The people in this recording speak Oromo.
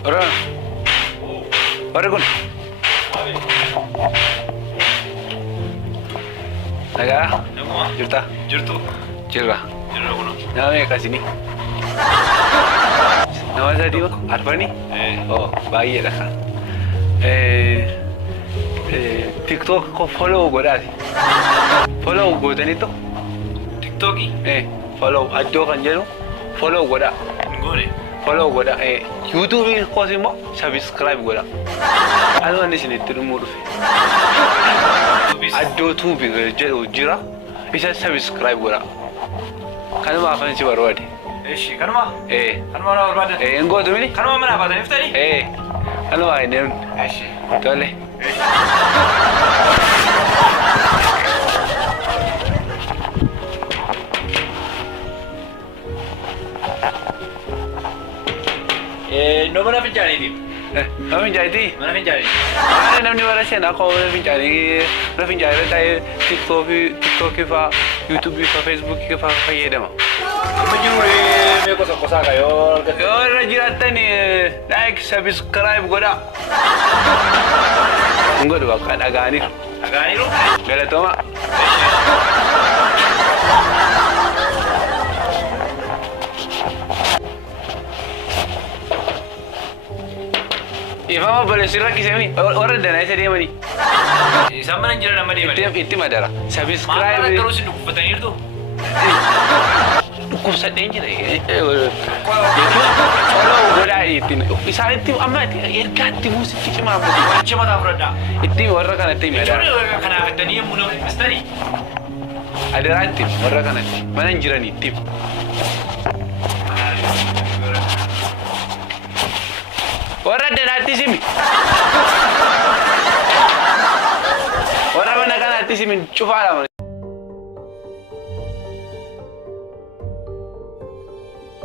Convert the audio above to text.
Ora. Ora kun. Nagaa. Jirta. Jirtu. Jirra. Jirra kuno. Nama kasini. Nama tadi Arfani. Oh, baay'ee dha. TikTok ko follow godhaati. Follow godhani to. TikToki. Follow addoo kan jedhu follow godha. Ngone. Follow godha. YouTube koos immoo subscribe godha. Alwan isinitti dhumuu dhufe. Addoo tuubi jedhu jira. Isa subscribe godha. Kanuma afaan si barbaade. Eshi kanuma. Kanuma na barbaade. Ngootu mini. Kanuma mana barbaade iftani. Kanuma inni. Eshi. Tole. No mana finjani di. Mana finjani? Mana finjani? Ada namni mana sih? Nak kau mana finjani? Tapi TikTok fa, YouTube fa, Facebook fa, apa ya dema? Menjuri me kosa kayo. Yo rajirata ni like subscribe goda. Enggak dua kan agani. Agani lu? Gala toma. Ifama boleh sirah kisah ni. Orang dah nasi dia mani. Sama nanti nama dia mani. Itu madara. Subscribe. Mana terus itu petani itu? Kau sedih je ni. Kalau goda itu, misalnya itu amat ergat musik cuma apa? Cuma tak berada. Itu orang kan itu madara. Cuma kenapa petani yang mula mesti? Ada ranting orang kan itu. Mana jiran itu? Orang ada hati sini. Orang mana kan hati sini. Cuba lah.